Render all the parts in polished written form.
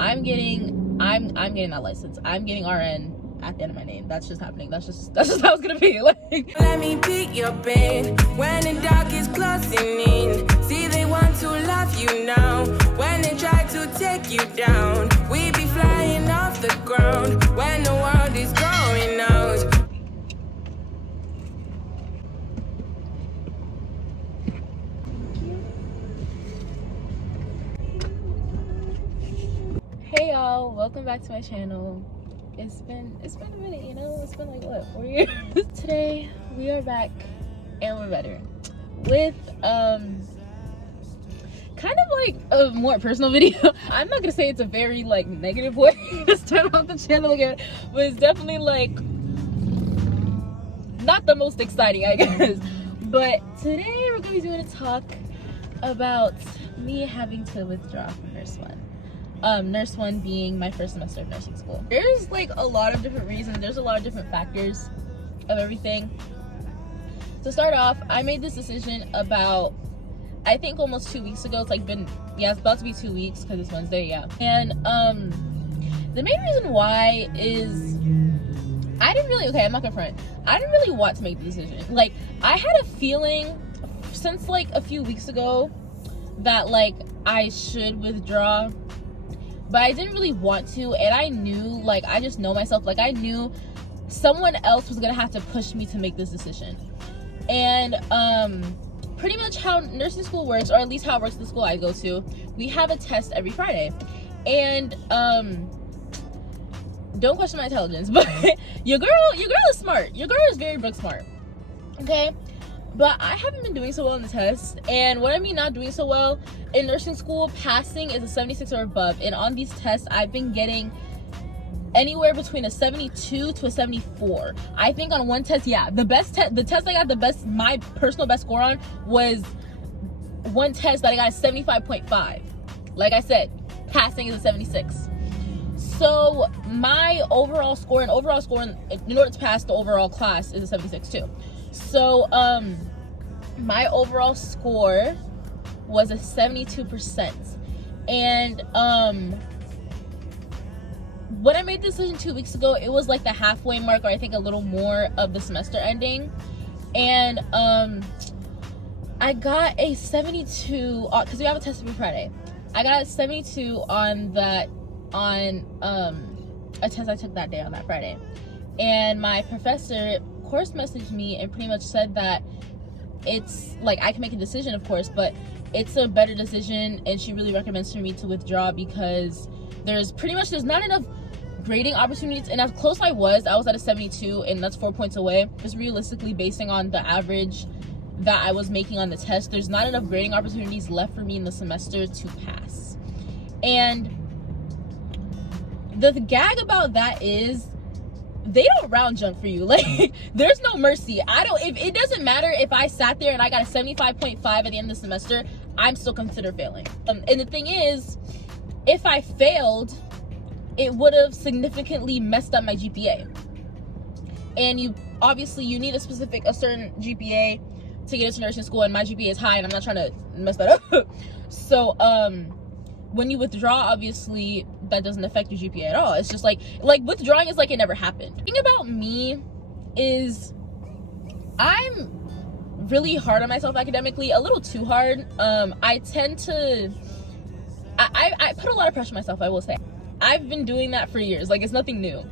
I'm getting that license. I'm getting RN at the end of my name. That's just happening. That's just how it's gonna be. Like, let me pick your pain when the dark is closing in. See, they want to love you now when they try to take you down. We be flying off the ground when the world is going out. hey y'all, welcome back to my channel. It's been a minute, you know. It's been like what, 4 years? Today we are back and we're better with kind of like a more personal video. I'm not gonna say it's a very like negative way to start off the channel again, but it's definitely like not the most exciting, I guess. But today we're gonna be doing a talk about me having to withdraw from Nurse One. Nurse One being my first semester of nursing school. There's like a lot of different reasons. There's a lot of different factors of everything. To start off, I made this decision about, I think almost 2 weeks ago. It's like been, yeah, it's about to be 2 weeks because it's Wednesday, yeah. And the main reason why is I didn't really, okay, I'm not gonna front. I didn't really want to make the decision. Like, I had a feeling since like a few weeks ago that like I should withdraw, but I didn't really want to. And I knew, like, I just know myself, like I knew someone else was gonna have to push me to make this decision. And pretty much how nursing school works, or at least how it works in the school I go to, we have a test every Friday. And don't question my intelligence, but your girl is smart. Your girl is very book smart, okay? But I haven't been doing so well in the test. And what I mean not doing so well, in nursing school, passing is a 76 or above. And on these tests, I've been getting anywhere between a 72 to a 74. I think on one test, yeah, the test I got the best, my personal best score on was one test that I got a 75.5. Like I said, passing is a 76. So my overall score, in order to pass the overall class, is a 76 too. So my overall score was a 72%. And when I made the decision 2 weeks ago, it was like the halfway mark, or I think a little more of the semester ending. And I got a 72 because we have a test every Friday. I got a 72 on a test I took that day, on that Friday. And my professor course messaged me and pretty much said that it's like I can make a decision, of course, but it's a better decision, and she really recommends for me to withdraw because there's not enough grading opportunities. And as close I was at a 72, and that's 4 points away. Just realistically, basing on the average that I was making on the test, there's not enough grading opportunities left for me in the semester to pass. And the gag about that is they don't round jump for you. Like, there's no mercy. It doesn't matter if I sat there and I got a 75.5 at the end of the semester, I'm still considered failing. And the thing is, if I failed, it would have significantly messed up my GPA. And you need a certain GPA to get into nursing school, and my GPA is high, and I'm not trying to mess that up. So when you withdraw, obviously that doesn't affect your GPA at all. It's just like withdrawing is like it never happened. The thing about me is I'm really hard on myself academically, a little too hard. I tend to I put a lot of pressure on myself, I will say. I've been doing that for years. Like, it's nothing new. And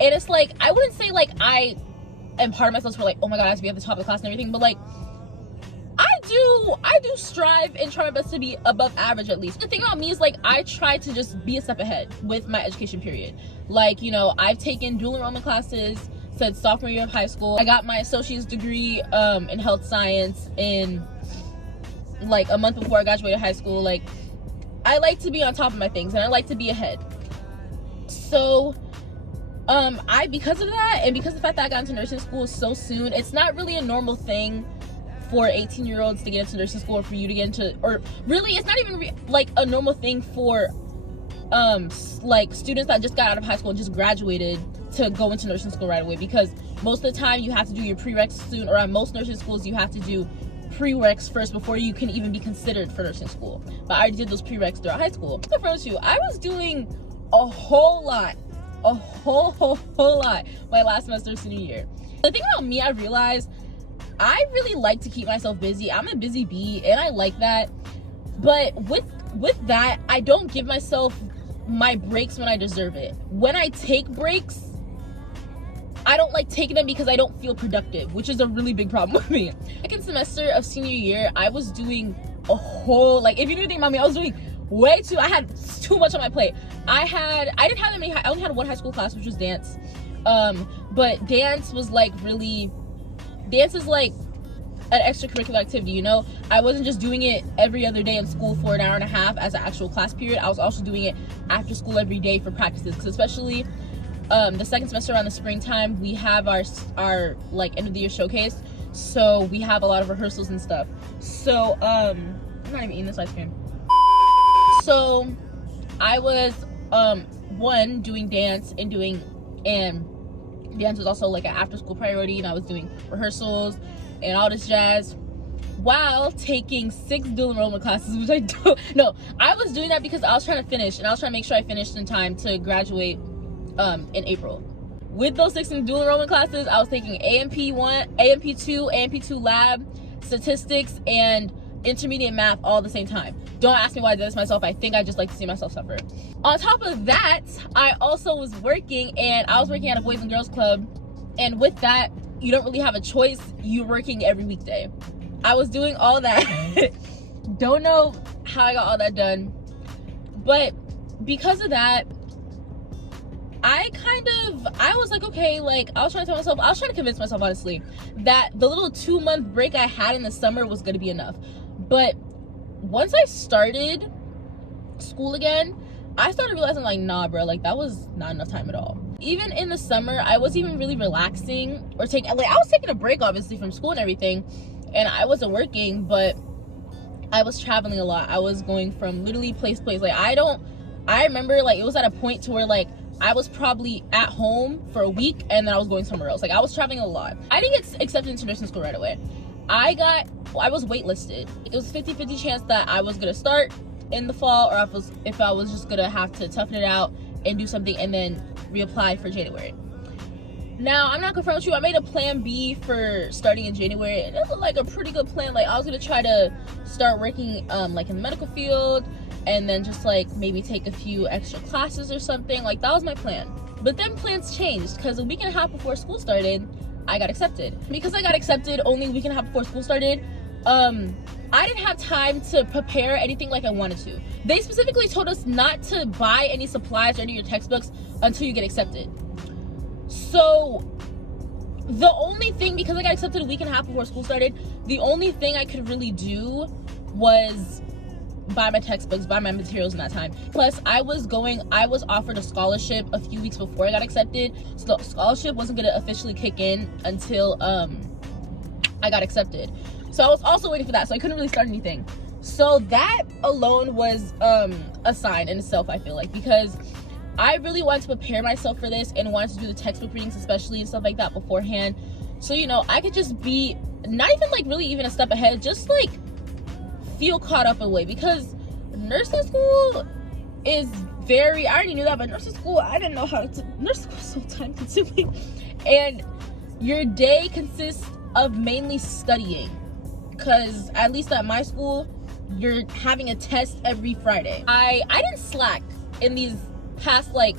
it's like, I wouldn't say like I am hard on myself for like, oh my god, I have to be at the top of the class and everything, but like I do strive and try my best to be above average, at least. The thing about me is like I try to just be a step ahead with my education period. Like, you know, I've taken dual enrollment classes since sophomore year of high school. I got my associate's degree in health science in like a month before I graduated high school. Like, I like to be on top of my things and I like to be ahead. So because of that, and because of the fact that I got into nursing school so soon, it's not really a normal thing for 18-year-olds to get into nursing school, or for you to get into, or really it's not even like a normal thing for like students that just got out of high school and just graduated to go into nursing school right away, because most of the time you have to do your prereqs soon, or at most nursing schools you have to do prereqs first before you can even be considered for nursing school. But I already did those prereqs throughout high school. So for you, I was doing a whole lot, a whole lot my last semester of senior year. The thing about me, I realized I really like to keep myself busy. I'm a busy bee and I like that. But with that, I don't give myself my breaks when I deserve it. When I take breaks, I don't like taking them because I don't feel productive, which is a really big problem with me. Second semester of senior year, I was doing a whole, like, if you knew anything about me, I was doing I had too much on my plate. I didn't have that many, I only had one high school class, which was dance. But dance was like dance is like an extracurricular activity, you know? I wasn't just doing it every other day in school for an hour and a half as an actual class period. I was also doing it after school every day for practices, because especially the second semester around the springtime, we have our like end of the year showcase, so we have a lot of rehearsals and stuff. So I'm not even eating this ice cream. So I was one, doing dance, and dance was also like an after school priority, and I was doing rehearsals and all this jazz while taking 6 dual enrollment classes, which I don't know. I was doing that because I was trying to finish, and I was trying to make sure I finished in time to graduate in April. With those 6 dual enrollment classes, I was taking AMP1, AMP2, AMP2 lab, statistics, and intermediate math all at the same time. Don't ask me why I did this myself. I think I just like to see myself suffer. On top of that, I also was working, and I was working at a Boys and Girls Club, and with that, you don't really have a choice. You're working every weekday. I was doing all that. Don't know how I got all that done, but because of that, I was like, okay, like, I was trying to convince myself, honestly, that the little 2-month break I had in the summer was gonna be enough. But once I started school again, I started realizing, like, nah, bro, like, that was not enough time at all. Even in the summer, I wasn't even really relaxing or I was taking a break, obviously, from school and everything, and I wasn't working, but I was traveling a lot. I was going from literally place to place. Like, I remember, like, it was at a point to where, like, I was probably at home for a week and then I was going somewhere else. Like, I was traveling a lot. I didn't get accepted into nursing school right away. I was waitlisted. It was 50-50 chance that I was gonna start in the fall, or if I was just gonna have to toughen it out and do something and then reapply for January. Now, I'm not gonna front with you, I made a plan B for starting in January, and it looked like a pretty good plan. Like, I was gonna try to start working like in the medical field, and then just like maybe take a few extra classes or something. Like, that was my plan. But then plans changed, because a week and a half before school started, I got accepted. Because I got accepted only a week and a half before school started, I didn't have time to prepare anything like I wanted to. They specifically told us not to buy any supplies or any of your textbooks until you get accepted. So the only thing, because I got accepted a week and a half before school started, the only thing I could really do was buy my textbooks, buy my materials in that time. Plus, I was offered a scholarship a few weeks before I got accepted, so the scholarship wasn't gonna officially kick in until I got accepted. So I was also waiting for that, so I couldn't really start anything. So that alone was a sign in itself, I feel like, because I really wanted to prepare myself for this and wanted to do the textbook readings especially and stuff like that beforehand, so, you know, I could just be not even like really even a step ahead, just like feel caught up in a way, because nursing school is I already knew that, but nursing school, I didn't know nursing school is so time consuming, and your day consists of mainly studying, because at least at my school, you're having a test every Friday. I didn't slack in these past like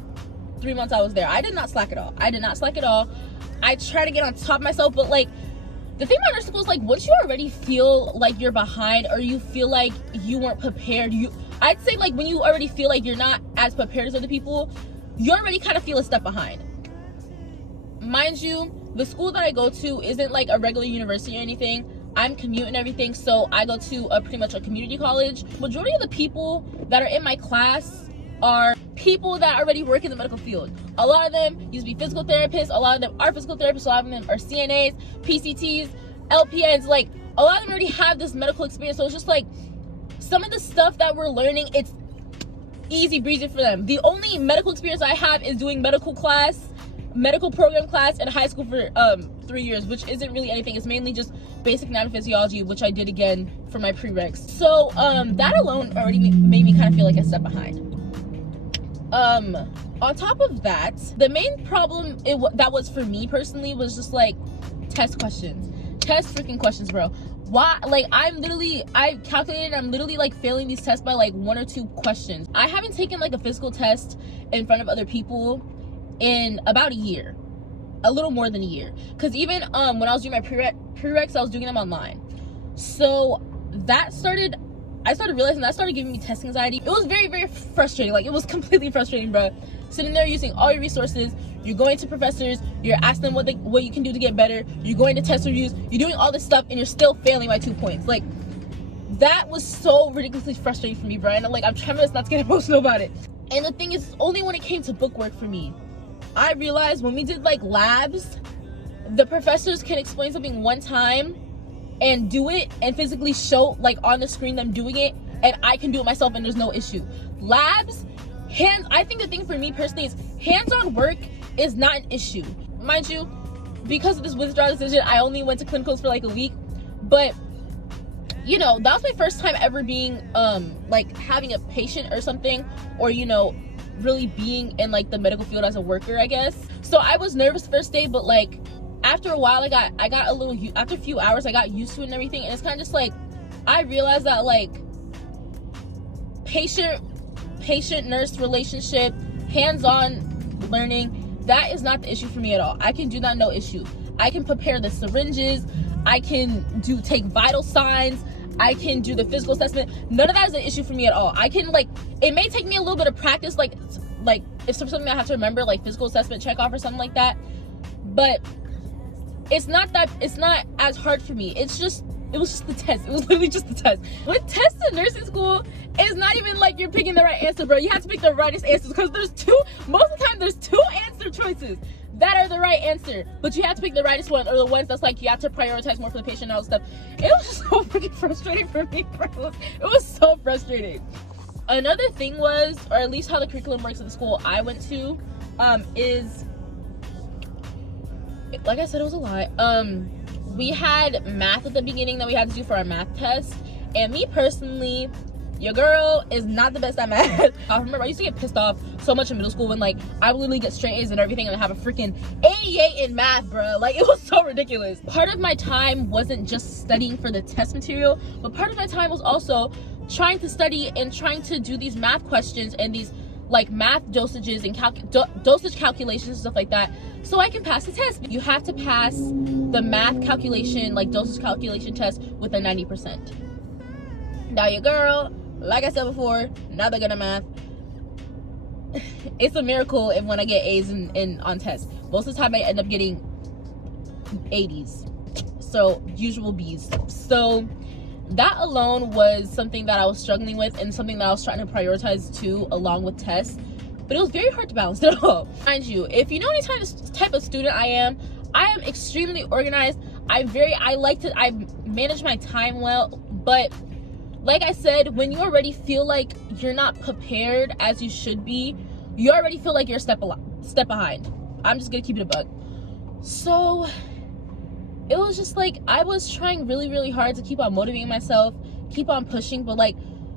3 months I was there. I did not slack at all. I try to get on top of myself, but like, the thing about nursing school is, like, once you already feel like you're behind, or you feel like you weren't prepared, I'd say, like, when you already feel like you're not as prepared as other people, you already kind of feel a step behind. Mind you, the school that I go to isn't like a regular university or anything. I'm commuting and everything, so I go to pretty much a community college. Majority of the people that are in my class are people that already work in the medical field. A lot of them used to be physical therapists, a lot of them are physical therapists, a lot of them are CNAs, PCTs, LPNs. Like, a lot of them already have this medical experience, so it's just like, some of the stuff that we're learning, it's easy breezy for them. The only medical experience I have is doing medical program class in high school for 3 years, which isn't really anything. It's mainly just basic anatomy physiology, which I did again for my prereqs. So that alone already made me kind of feel like a step behind. On top of that, the main problem that was for me personally was just like test questions. Test freaking questions, bro. Why? Like, I calculated I'm literally like failing these tests by like 1 or 2 questions. I haven't taken like a physical test in front of other people in about a year, a little more than a year, because even when I was doing my prereqs, I was doing them online. So I started realizing that started giving me test anxiety. It was very, very frustrating. Like, it was completely frustrating, bro. Sitting there using all your resources, you're going to professors, you're asking them what you can do to get better, you're going to test reviews, you're doing all this stuff, and you're still failing by 2 points. Like, that was so ridiculously frustrating for me, bro. And I'm trying my best not to get emotional about it. And the thing is, only when it came to bookwork for me, I realized when we did like labs, the professors can explain something one time and do it and physically show like on the screen them doing it, and I can do it myself and there's no issue. Labs, I think the thing for me personally is hands-on work is not an issue. Mind you, because of this withdrawal decision, I only went to clinicals for like a week, but you know, that was my first time ever being like having a patient or something, or you know, really being in like the medical field as a worker, I guess. So I was nervous first day, but like after a while, I got a little, after a few hours, I got used to it and everything. And it's kind of just like, I realized that like patient-nurse relationship, hands-on learning, that is not the issue for me at all. I can do that, no issue. I can prepare the syringes, I can take vital signs, I can do the physical assessment. None of that is an issue for me at all. I can like, it may take me a little bit of practice, like if it's something I have to remember, like physical assessment check off or something like that, but it's not as hard for me. It was just the test. It was literally just the test. With tests in nursing school, it's not even like you're picking the right answer, bro. You have to pick the rightest answers, because most of the time there's 2 answer choices that are the right answer, but you have to pick the rightest one, or the ones that's like you have to prioritize more for the patient and all this stuff. It was just so freaking frustrating for me, bro. It was so frustrating. Another thing was, or at least how the curriculum works at the school I went to, is, like I said, it was a lot. We had math at the beginning that we had to do for our math test, and me personally, your girl is not the best at math. I remember I used to get pissed off so much in middle school when like I would literally get straight A's and everything and I have a freaking 88 in math, bro. Like, it was so ridiculous. Part of my time wasn't just studying for the test material, but part of my time was also trying to study and trying to do these math questions and these like math dosages and dosage calculations and stuff like that, so I can pass the test. You have to pass the math calculation, like dosage calculation test, with a 90%. Now your girl, like I said before, not that good at math. It's a miracle if when I get A's on tests. Most of the time I end up getting 80s, so usual B's. So that alone was something that I was struggling with, and something that I was trying to prioritize too, along with tests. But it was very hard to balance it all. Mind you, if you know any type of student I am extremely organized. I manage my time well, but like I said, when you already feel like you're not prepared as you should be, you already feel like you're a step behind. I'm just gonna keep it a bug. So it was just like, I was trying really, really hard to keep on motivating myself, keep on pushing, but like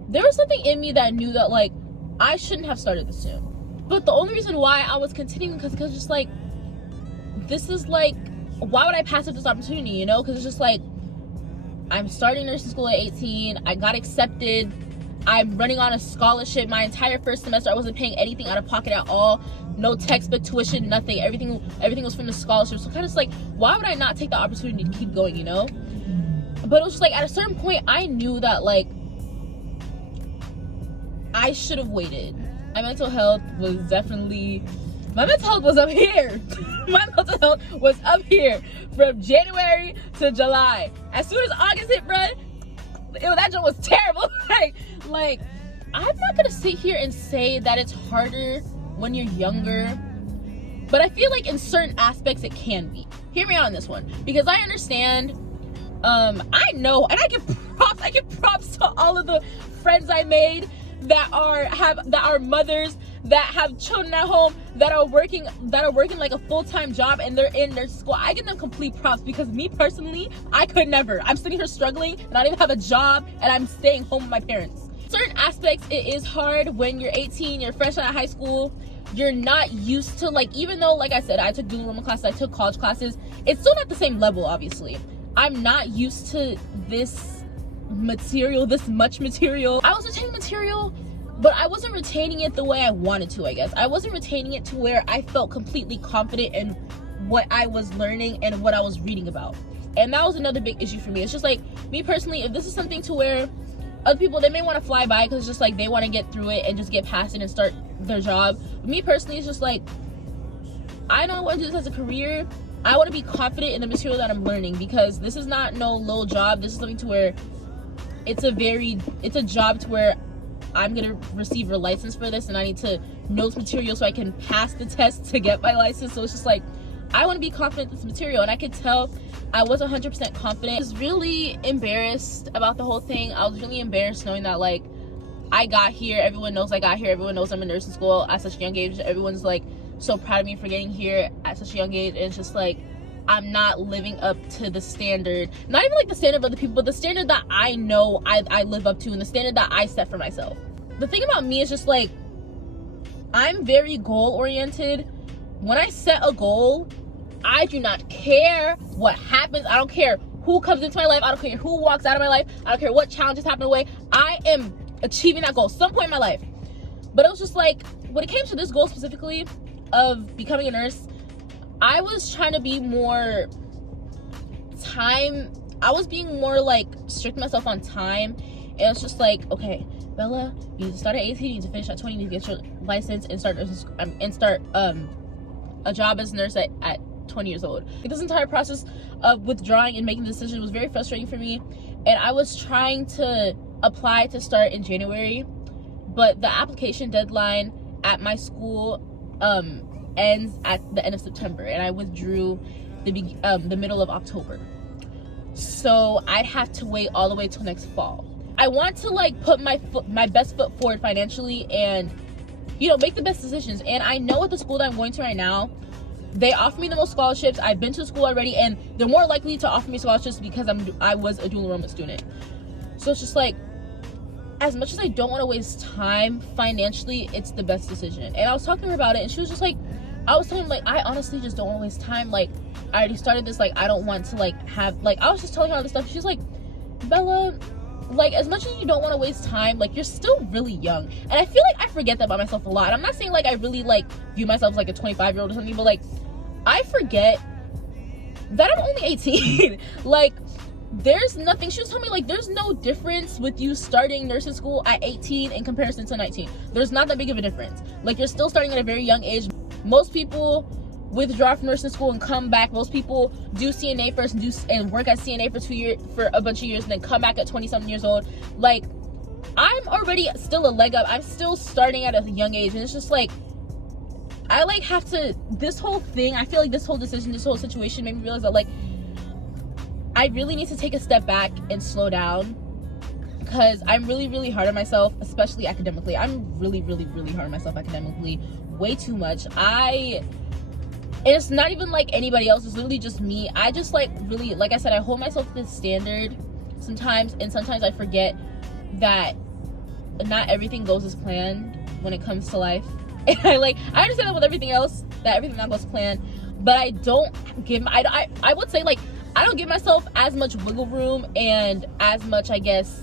there was something in me that knew that like I shouldn't have started this soon. But the only reason why I was continuing, because just like, this is like, why would I pass up this opportunity, you know? Because it's just like, I'm starting nursing school at 18, I got accepted, I'm running on a scholarship. My entire first semester I wasn't paying anything out of pocket at all, no textbook, tuition, nothing. Everything was from the scholarship. So kind of like, why would I not take the opportunity to keep going, you know? But it was just like, at a certain point I knew that like I should have waited. My mental health was up here. My mental health was up here from January to July. As soon as August hit, bruh, that joke was terrible. like I'm not gonna sit here and say that it's harder when you're younger, but I feel like in certain aspects it can be. Hear me out on this one, because I understand. I know, and I give props to all of the friends I made that are mothers, that have children at home, that are working like a full-time job, and they're in their school. I give them complete props, because me personally, I could never. I'm sitting here struggling and I don't even have a job, and I'm staying home with my parents. certain aspects it is hard when you're 18, you're fresh out of high school, you're not used to, like, even though, like I said, I took dual enrollment classes, I took college classes, it's still not the same level, obviously. I'm not used to this material, this much material. I was retaining material, but I wasn't retaining it the way I wanted to, I guess. I wasn't retaining it to where I felt completely confident in what I was learning and what I was reading about. And that was another big issue for me. It's just like, me personally, if this is something to where other people, they may want to fly by because it's just like they want to get through it and just get past it and start their job. But me personally, it's just like, I don't want to do this as a career. I want to be confident in the material that I'm learning, because this is not no little job. This is something to where it's a job to where I'm gonna receive a license for this, and I need to know this material so I can pass the test to get my license. So it's just like, I want to be confident in this material, and I could tell I wasn't 100% confident. I was really embarrassed about the whole thing. I was really embarrassed knowing that, like, I got here, everyone knows I got here, everyone knows I'm in nursing school at such a young age, everyone's like so proud of me for getting here at such a young age, and it's just like, I'm not living up to the standard, not even like the standard of other people, but the standard that I know I live up to, and the standard that I set for myself. The thing about me is just like, I'm very goal oriented. When I set a goal, I do not care what happens. I don't care who comes into my life. I don't care who walks out of my life. I don't care what challenges happen away. I am achieving that goal some point in my life. But it was just like, when it came to this goal specifically of becoming a nurse, I was trying to be more time. I was being more like strict myself on time. And it's just like, okay, Bella, you need to start at 18, you need to finish at 20, you need to get your license and start a job as a nurse at 20 years old. This entire process of withdrawing and making the decision was very frustrating for me, and I was trying to apply to start in January, but the application deadline at my school ends at the end of September, and I withdrew the middle of October, so I'd have to wait all the way till next fall. I want to like put my best foot forward financially and, you know, make the best decisions. And I know at the school that I'm going to right now, they offer me the most scholarships. I've been to school already, and they're more likely to offer me scholarships because I was a dual enrollment student. So it's just like, as much as I don't want to waste time financially, it's the best decision. And I was talking to her about it, and she was just like, I was telling her, like, I honestly just don't want to waste time. Like, I already started this, like, I don't want to like have, like, I was just telling her all this stuff. She's like, Bella, like, as much as you don't want to waste time, like, you're still really young. And I feel like I forget that about myself a lot. I'm not saying like I really like view myself as like a 25-year-old or something, but like, I forget that I'm only 18. Like, there's nothing, she was telling me, like, there's no difference with you starting nursing school at 18 in comparison to 19. There's not that big of a difference. Like, you're still starting at a very young age. Most people withdraw from nursing school and come back. Most people do CNA first and work at CNA for a bunch of years and then come back at 20-something years old. Like, I'm already still a leg up. I'm still starting at a young age, and it's just like, I like have to, this whole thing, I feel like this whole decision, this whole situation made me realize that, like, I really need to take a step back and slow down, because I'm really, really hard on myself, especially academically. I'm really, really, really hard on myself academically, way too much. And it's not even like anybody else, it's literally just me. I just like really, like I said, I hold myself to this standard sometimes, and sometimes I forget that not everything goes as planned when it comes to life. And I understand that with everything else, that everything not goes as planned, but I don't give, I would say, like, I don't give myself as much wiggle room and as much, I guess,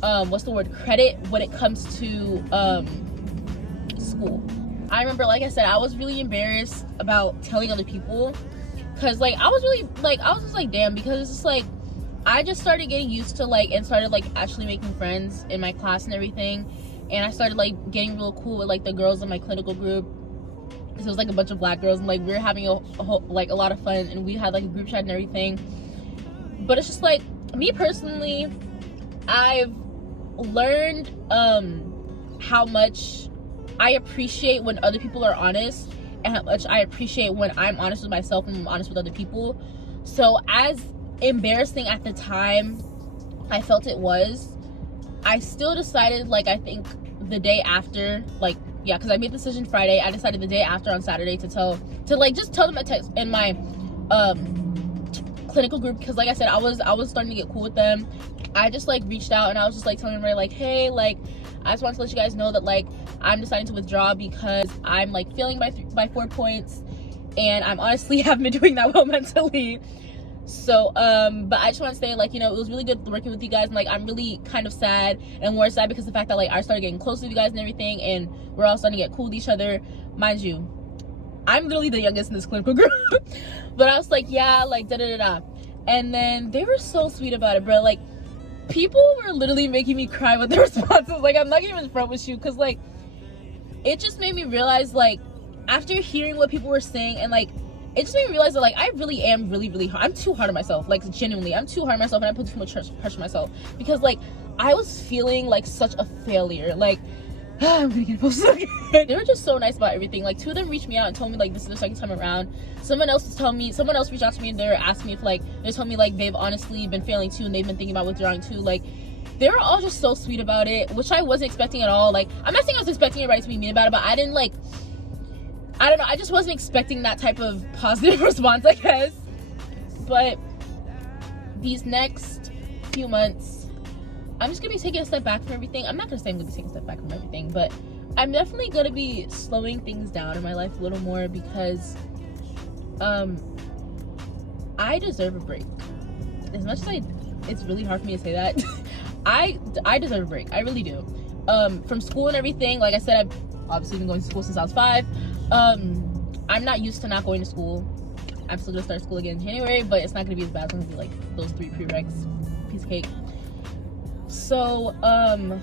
credit when it comes to school. I remember, like I said, I was really embarrassed about telling other people, because like I was just like, damn, because it's just like, I just started getting used to like, and started like actually making friends in my class and everything, and I started like getting real cool with like the girls in my clinical group, because it was like a bunch of black girls, and like we were having a lot of fun, and we had like a group chat and everything. But it's just like, me personally, I've learned how much I appreciate when other people are honest, and how much I appreciate when I'm honest with myself and I'm honest with other people. So as embarrassing at the time I felt it was, I still decided, like, I think the day after, like, yeah, because I made the decision Friday, I decided the day after on Saturday to tell them a text in my clinical group, because like I said, I was starting to get cool with them. I just like reached out and I was just like telling them, like, hey, like, I just wanted to let you guys know that like I'm deciding to withdraw because I'm like failing by 4 points, and I'm honestly haven't been doing that well mentally. So but I just want to say, like, you know, it was really good working with you guys, and like I'm really kind of sad, and more sad because the fact that like I started getting close with you guys and everything, and we're all starting to get cool with each other. Mind you, I'm literally the youngest in this clinical group. But I was like, yeah, like da da da da. And then they were so sweet about it, bro. Like, people were literally making me cry with their responses. Like, I'm not even front with you, because like it just made me realize, like, after hearing what people were saying, and like it just made me realize that like I really am really hard. I'm too hard on myself. Like, genuinely, I'm too hard on myself, and I put too much pressure on myself, because like I was feeling like such a failure. Like, I'm gonna get posted again. They were just so nice about everything. Like, 2 of them reached me out and told me like this is their second time around. Someone else reached out to me, and they were asking me if like, they told me like they've honestly been failing too, and they've been thinking about withdrawing too. Like, they were all just so sweet about it, which I wasn't expecting at all. Like, I'm not saying I was expecting everybody to be mean about it, but I didn't like, I don't know, I just wasn't expecting that type of positive response, I guess. But these next few months, I'm just gonna be taking a step back from everything. I'm not gonna say I'm gonna be taking a step back from everything, but I'm definitely gonna be slowing things down in my life a little more, because I deserve a break. As much as it's really hard for me to say that. I deserve a break. I really do. From school and everything. Like I said, I've obviously been going to school since I was 5. I'm not used to not going to school. I'm still gonna start school again in January, but it's not gonna be as bad. It's gonna be like those 3 prereqs, piece of cake. So I'm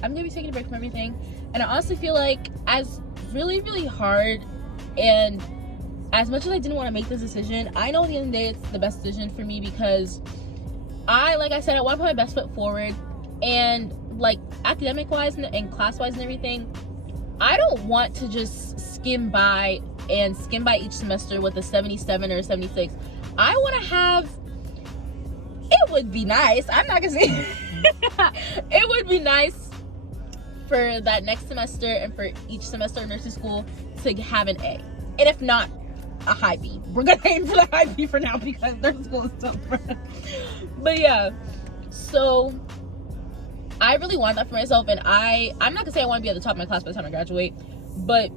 gonna be taking a break from everything, and I honestly feel like, as really hard and as much as I didn't want to make this decision, I know at the end of the day it's the best decision for me, because like I said, I want to put my best foot forward, and like academic wise and class wise and everything, I don't want to just skim by each semester with a 77 or a 76. I want to have, it would be nice, I'm not gonna say it would be nice for that next semester and for each semester of nursing school to have an A, and if not, a high B. We're gonna aim for the high B for now, because nursing school is tougher. But yeah, so I really want that for myself, and I'm not gonna say I want to be at the top of my class by the time I graduate, but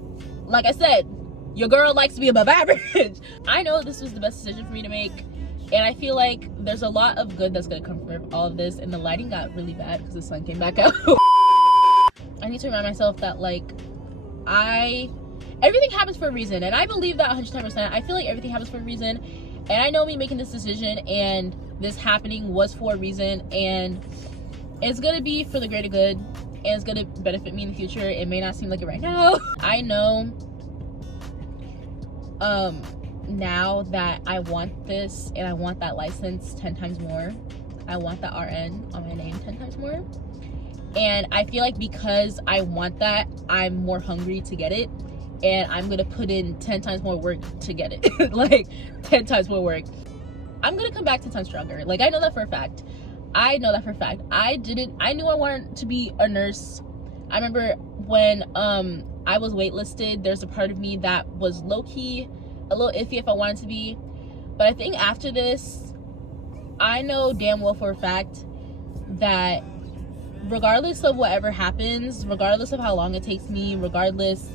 like I said, your girl likes to be above average. I know this was the best decision for me to make, and I feel like there's a lot of good that's gonna come from all of this. And the lighting got really bad because the sun came back out. I need to remind myself that like everything happens for a reason, and I believe that 110%. I feel like everything happens for a reason, and I know me making this decision and this happening was for a reason, and it's gonna be for the greater good, and it's gonna benefit me in the future. It may not seem like it right now. I know now that I want this, and I want that license 10 times more. I want that RN on my name 10 times more, and I feel like because I want that, I'm more hungry to get it, and I'm gonna put in 10 times more work to get it. Like 10 times more work. I'm gonna come back 10 times stronger. Like, I know that for a fact. I knew I wanted to be a nurse. I remember when I was waitlisted, there's a part of me that was low-key a little iffy if I wanted to be, but I think after this, I know damn well for a fact that regardless of whatever happens, regardless of how long it takes me, regardless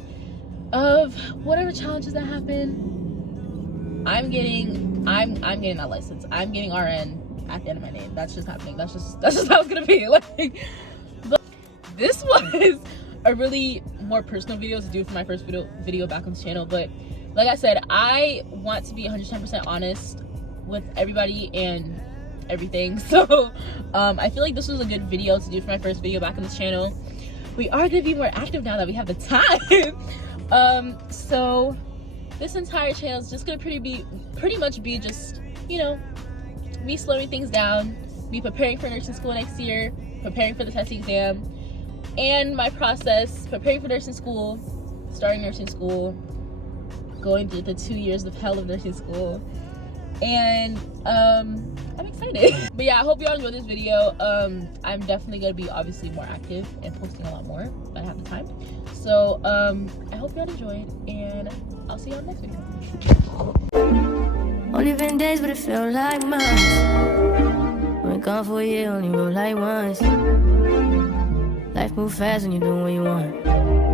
of whatever challenges that happen, I'm getting that license. I'm getting RN at the end of my name. That's just happening. That's just how it's gonna be. Like, but this was a really more personal video to do for my first video back on the channel, but like I said, I want to be 110% honest with everybody and everything. So I feel like this was a good video to do for my first video back on this channel. We are going to be more active now that we have the time. So this entire channel is just going to pretty much be just, you know, me slowing things down, me preparing for nursing school next year, preparing for the testing exam, and my process, preparing for nursing school, starting nursing school, going through the 2 years of hell of nursing school, and I'm excited. But yeah, I hope y'all enjoyed this video. I'm definitely gonna be obviously more active and posting a lot more when I have the time. So I hope y'all enjoyed, and I'll see y'all in the next video. Only been days, but it felt like months. Been gone for a year, only wrote like once. Life move fast when you're doing what you want.